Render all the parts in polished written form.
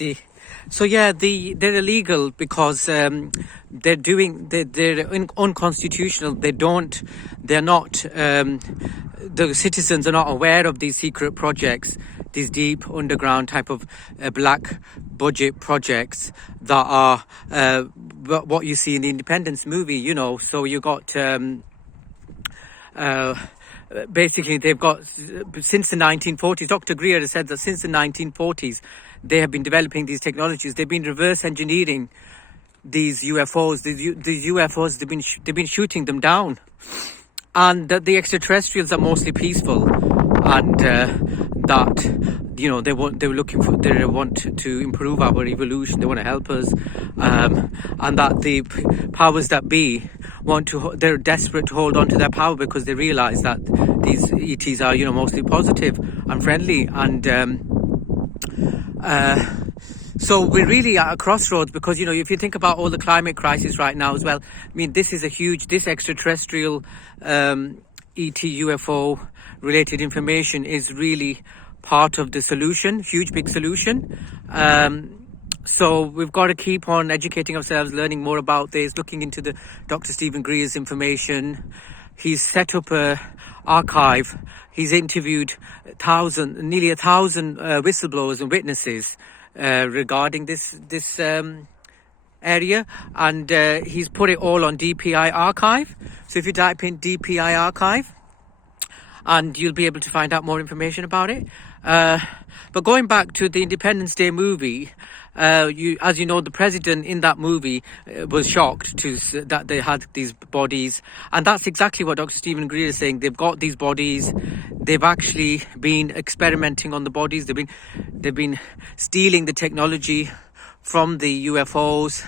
they're illegal because they're unconstitutional. They're not. The citizens are not aware of these secret projects, these deep underground type of black budget projects that are what you see in the Independence movie. You know, so you got. Basically, they've got, since the 1940s, Dr. Greer has said that since the 1940s, they have been developing these technologies. They've been reverse engineering these UFOs. These UFOs, they've been shooting them down. And the extraterrestrials are mostly peaceful. And that, you know, they want to improve our evolution. They want to help us. And that the powers that be they're desperate to hold on to their power because they realize that these ETs are, you know, mostly positive and friendly. And so we're really at a crossroads because, you know, if you think about all the climate crisis right now as well, I mean, this extraterrestrial ET UFO related information is really part of the solution, huge big solution. So we've got to keep on educating ourselves, learning more about this, looking into the Dr. Stephen Greer's information. He's set up a archive. He's interviewed nearly 1,000 whistleblowers and witnesses regarding this area, and he's put it all on DPI archive. So if you type in DPI archive, and you'll be able to find out more information about it. But going back to the Independence Day movie, as you know, the president in that movie was shocked that they had these bodies, and that's exactly what Dr. Stephen Greer is saying. They've got these bodies. They've actually been experimenting on the bodies. They've been stealing the technology from the UFOs.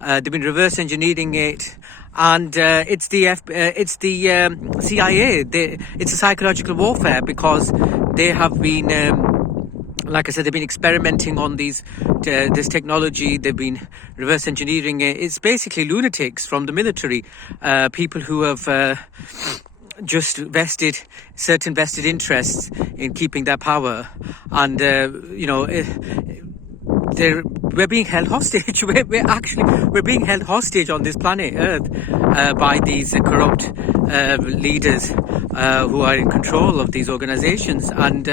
They've been reverse engineering it. And it's the CIA. It's a psychological warfare because they have been, like I said, they've been experimenting on this technology. They've been reverse engineering it. It's basically lunatics from the military, people who have just certain vested interests in keeping their power, and you know. We're being held hostage. We're being held hostage on this planet Earth by these corrupt leaders who are in control of these organizations. And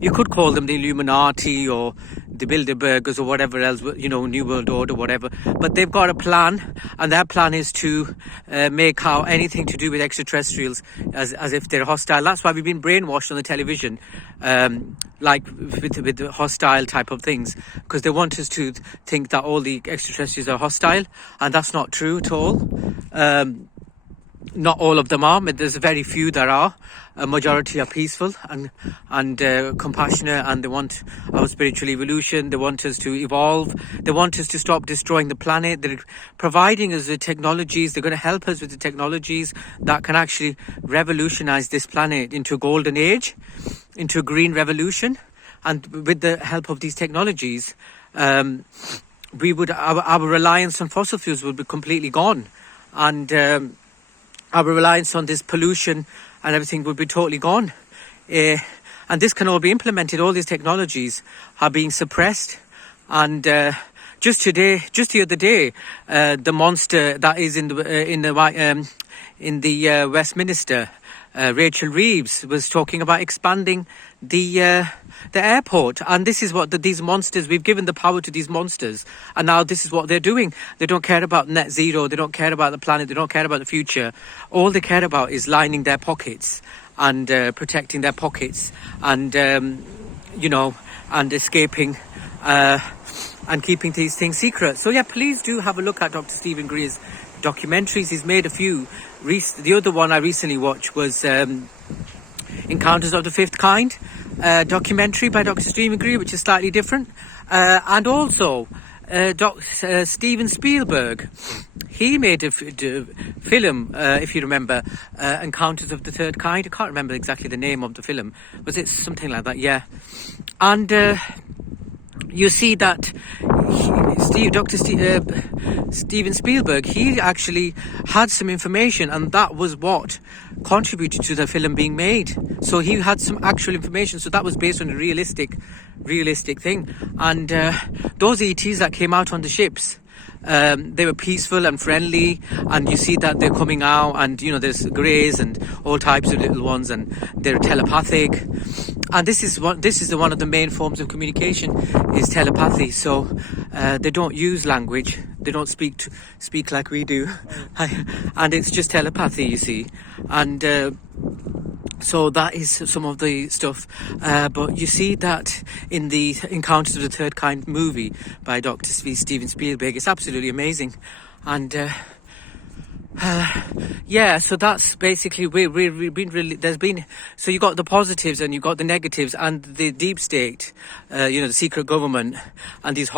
you could call them the Illuminati or the Bilderbergers or whatever else, you know, New World Order, whatever. But they've got a plan, and their plan is to make out anything to do with extraterrestrials as if they're hostile. That's why we've been brainwashed on the television, like with the hostile type of things, because they want us to think that all the extraterrestrials are hostile, and that's not true at all. Not all of them are, but there's very few that are. A majority are peaceful and compassionate, and they want our spiritual evolution. They want us to evolve. They want us to stop destroying the planet. They're providing us with technologies. They're going to help us with the technologies that can actually revolutionize this planet into a golden age, into a green revolution. And with the help of these technologies, our reliance on fossil fuels will be completely gone, and our reliance on this pollution and everything would be totally gone. And this can all be implemented. All these technologies are being suppressed. And just the other day, the monster that is in the Westminster, Rachel Reeves, was talking about expanding the airport, and this is what these monsters, we've given the power to these monsters, and now this is what they're doing. They don't care about net zero, they don't care about the planet, they don't care about the future. All they care about is lining their pockets and protecting their pockets, and you know, and escaping and keeping these things secret. So yeah, please do have a look at Dr. Stephen Greer's documentaries. He's made a few. The other one I recently watched was Encounters of the Fifth Kind documentary by Dr. Stephen Greer, which is slightly different. And also Dr. Steven Spielberg. He made a film, if you remember, Encounters of the Third Kind. I can't remember exactly the name of the film. Was it something like that? Yeah. And you see that Dr. Steven Spielberg, he actually had some information, and that was what contributed to the film being made. So he had some actual information. So that was based on a realistic thing. And those ETs that came out on the ships, they were peaceful and friendly, and you see that they're coming out, and there's greys and all types of little ones, and they're telepathic. And this is one of the main forms of communication is telepathy. So they don't use language, they don't speak like we do, and it's just telepathy, you see. And so that is some of the stuff. But you see that in the Encounters of the Third Kind movie by Dr. Steven Spielberg. It's absolutely amazing. And yeah, so that's basically we've been really, so you got the positives and you got the negatives, and the deep state, the secret government, and these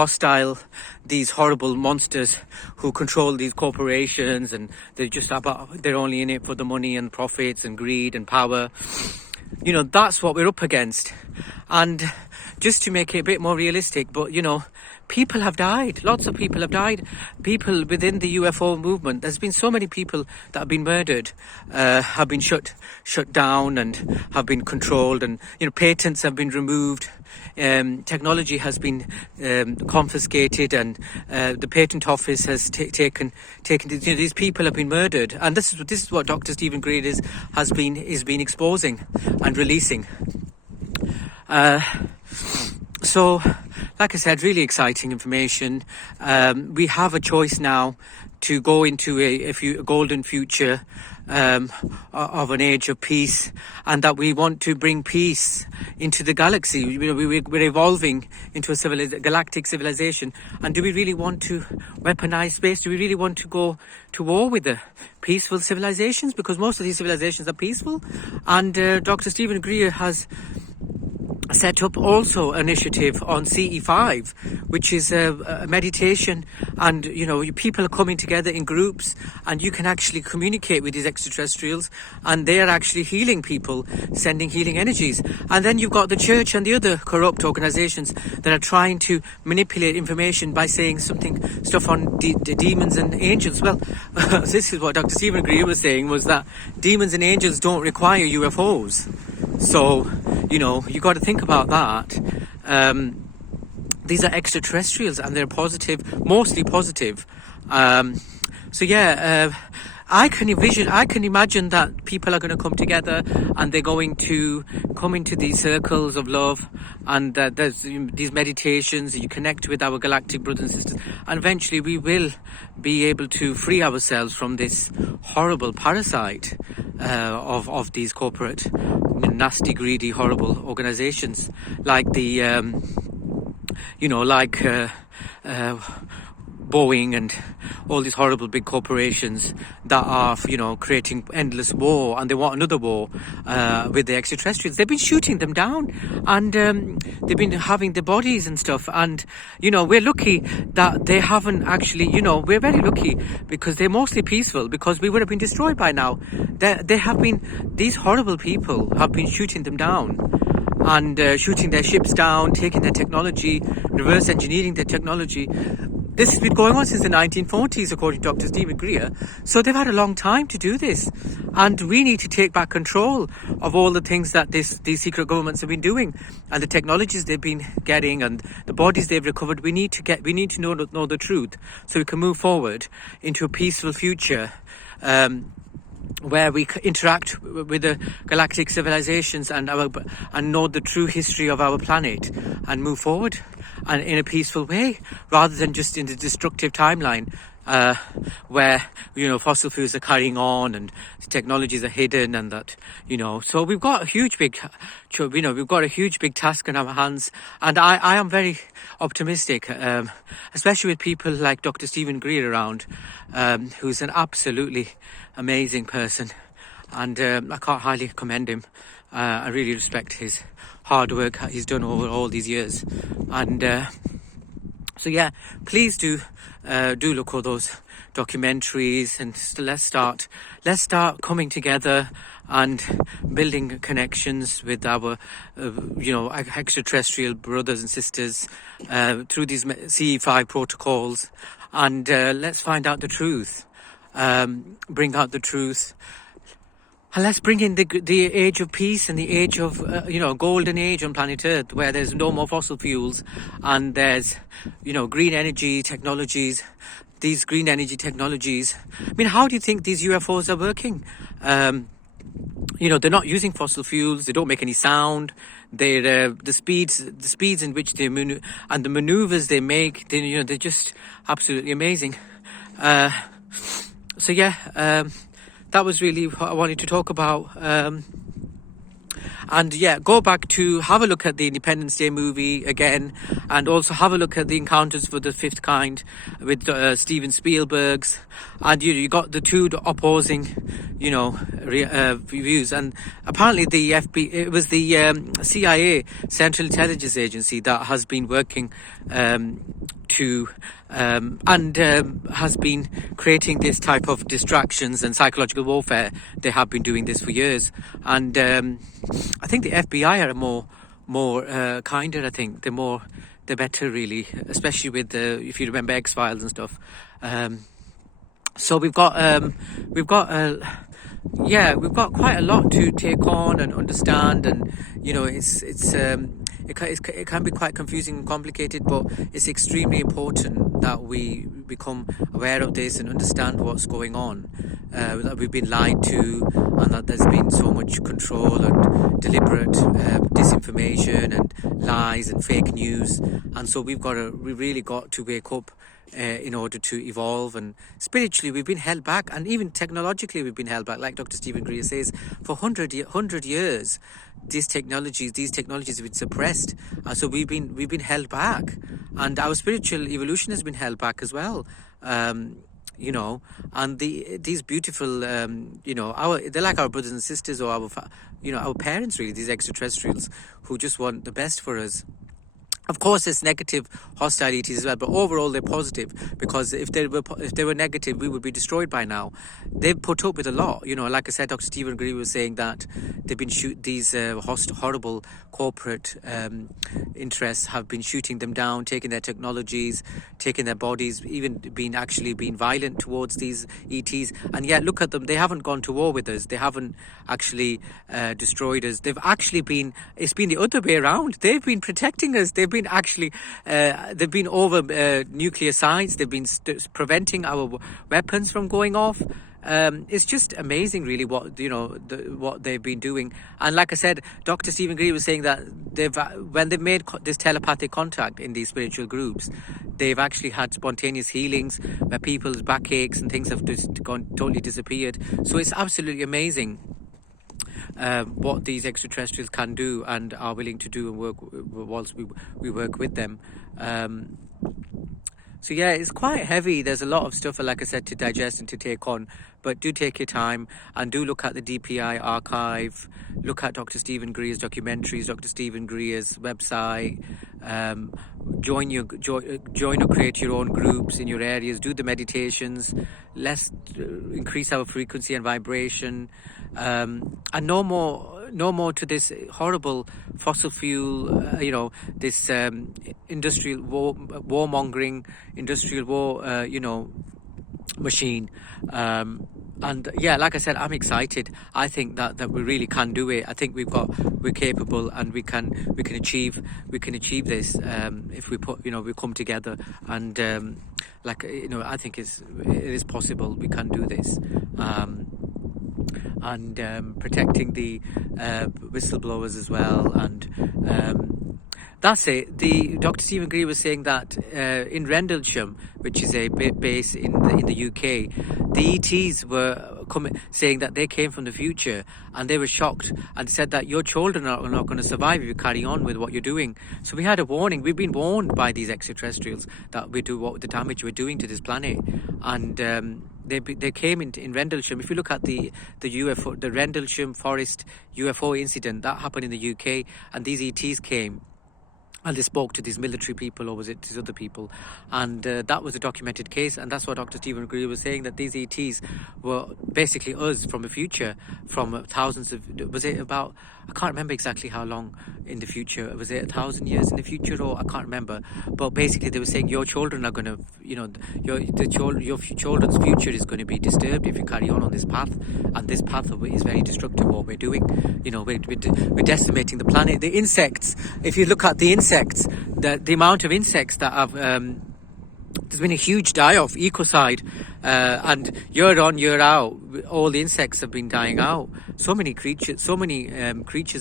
horrible monsters who control these corporations, and they're only in it for the money and profits and greed and power. That's what we're up against. And just to make it a bit more realistic, but people have died. Lots of people have died. People within the UFO movement. There's been so many people that have been murdered, have been shut down, and have been controlled. And patents have been removed. Technology has been confiscated, and the patent office has taken. These people have been murdered, and this is what Dr. Stephen Greer is been exposing and releasing. So, like I said, really exciting information. We have a choice now to go into a golden future of an age of peace, and that we want to bring peace into the galaxy. We're evolving into a galactic civilization. And do we really want to weaponize space? Do we really want to go to war with the peaceful civilizations? Because most of these civilizations are peaceful. And Dr. Stephen Greer has set up also an initiative on CE5, which is a meditation, and people are coming together in groups, and you can actually communicate with these extraterrestrials, and they are actually healing people, sending healing energies. And then you've got the church and the other corrupt organizations that are trying to manipulate information by saying stuff on demons and angels. Well, this is what Dr. Stephen Greer was saying, was that demons and angels don't require UFOs. So, you got to think about that. These are extraterrestrials, and they're mostly positive. So yeah, I can imagine that people are going to come together, and they're going to come into these circles of love, and there's these meditations. You connect with our galactic brothers and sisters, and eventually we will be able to free ourselves from this horrible parasite of these corporate, nasty, greedy, horrible organizations, like the Boeing and all these horrible big corporations that are, creating endless war, and they want another war with the extraterrestrials. They've been shooting them down, and they've been having the bodies and stuff. And we're lucky that they haven't actually. We're very lucky because they're mostly peaceful, because we would have been destroyed by now. These horrible people have been shooting them down, and shooting their ships down, taking their technology, reverse engineering their technology. This has been going on since the 1940s, according to Dr. Stephen Greer. So they've had a long time to do this. And we need to take back control of all the things that these secret governments have been doing, and the technologies they've been getting, and the bodies they've recovered. We need to know the truth, so we can move forward into a peaceful future, where we interact with the galactic civilizations and know the true history of our planet, and move forward and in a peaceful way, rather than just in the destructive timeline where fossil fuels are carrying on and technologies are hidden, and that so we've got a huge big task in our hands. And I am very optimistic, especially with people like Dr. Stephen Greer around, who's an absolutely amazing person, and I can't highly commend him. I really respect his hard work he's done over all these years. And so yeah, please do look at those documentaries, and let's start coming together and building connections with our extraterrestrial brothers and sisters through these CE5 protocols, and let's find out the truth, bring out the truth, And let's bring in the age of peace and the age of, golden age on planet Earth, where there's no more fossil fuels and there's, green energy technologies. These green energy technologies. I mean, how do you think these UFOs are working? They're not using fossil fuels. They don't make any sound. They're the speeds in which they and the maneuvers they make. They're just absolutely amazing. That was really what I wanted to talk about. And yeah, go back to have a look at the Independence Day movie again, and also have a look at the Encounters for the Fifth Kind with Steven Spielberg's. And you got the two opposing, views. And apparently it was the CIA, Central Intelligence Agency, that has been working has been creating this type of distractions and psychological warfare. They have been doing this for years, and I think the FBI are more kinder. I think they're better, really, especially with if you remember X-Files and stuff. So we've got quite a lot to take on and understand, and it can be quite confusing and complicated, but it's extremely important that we become aware of this and understand what's going on, that we've been lied to, and that there's been so much control and deliberate disinformation and lies and fake news. And so we really got to wake up in order to evolve. And spiritually we've been held back, and even technologically we've been held back, like Dr. Stephen Greer says. For 100 years these technologies have been suppressed, so we've been held back, and our spiritual evolution has been held back as well. And these beautiful they're like our brothers and sisters, or our parents, really, these extraterrestrials who just want the best for us. Of course, there's negative hostilities as well, but overall they're positive, because if they were negative, we would be destroyed by now. They've put up with a lot. Like I said, Dr. Stephen Greer was saying that they've been these horrible corporate interests have been shooting them down, taking their technologies, taking their bodies, even being violent towards these ETs. And yet, look at them; they haven't gone to war with us. They haven't actually destroyed us. It's been the other way around. They've been protecting us. They've been over nuclear sites. They've been preventing our weapons from going off. It's just amazing, really, what they've been doing. And like I said, Dr. Stephen Greer was saying that when they've made this telepathic contact in these spiritual groups, they've actually had spontaneous healings where people's backaches and things have just totally disappeared. So it's absolutely amazing what these extraterrestrials can do and are willing to do, and work whilst we work with them. So yeah, it's quite heavy. There's a lot of stuff, like I said, to digest and to take on, but do take your time and do look at the DPI archive, look at Dr. Stephen Greer's documentaries, Dr. Stephen Greer's website, join or create your own groups in your areas, do the meditations, let's increase our frequency and vibration, and no more to this horrible fossil fuel, this industrial warmongering, industrial war, machine. And yeah, like I said, I'm excited. I think that we really can do it. I think we're capable, and we can achieve this if we we come together, and I think it is possible. We can do this. And protecting the whistleblowers as well, and that's it. Dr. Stephen Greer was saying that in Rendlesham, which is a base in the UK, the ETs were saying that they came from the future, and they were shocked and said that your children are not going to survive if you carry on with what you're doing. So we had a warning. We've been warned by these extraterrestrials that we do what the damage we're doing to this planet, and they came in Rendlesham. If you look at the UFO, the Rendlesham Forest UFO incident that happened in the UK, and these ETs came. And they spoke to these military people, or was it these other people? And that was a documented case. And that's what Dr. Stephen Greer was saying, that these ETs were basically us from the future, from thousands of, was it about, I can't remember exactly how long in the future. Was it 1,000 years in the future, or I can't remember. But basically, they were saying your children are going to, your children's future is going to be disturbed if you carry on this path, and this path is very destructive. What we're doing, we're decimating the planet. The insects. If you look at the insects, the amount of insects that have there's been a huge die-off, ecocide, and year on, year out, all the insects have been dying out. So many creatures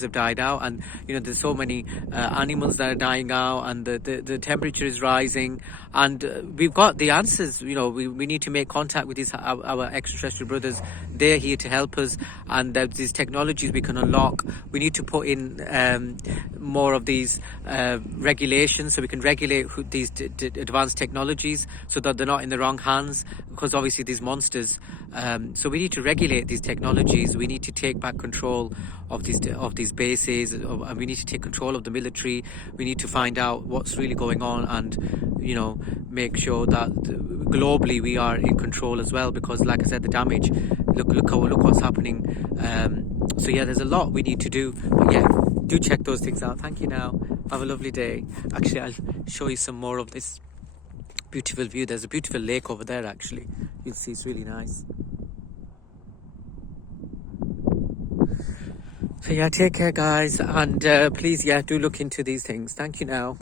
have died out, and there's so many animals that are dying out, and the temperature is rising, and we've got the answers. We need to make contact with our extraterrestrial brothers. They're here to help us, and these technologies we can unlock. We need to put in more of these regulations, so we can regulate these advanced technologies, so that they're not in the wrong hands, because obviously these monsters. So we need to regulate these technologies. We need to take back control of these bases, and we need to take control of the military. We need to find out what's really going on, and make sure that globally we are in control as well, because like I said, the damage, look what's happening. So yeah, there's a lot we need to do, but yeah, do check those things out. Thank you. Now have a lovely day. Actually, I'll show you some more of this beautiful view. There's a beautiful lake over there. Actually, you'll see, it's really nice. So yeah, take care guys, and please, yeah, do look into these things. Thank you now.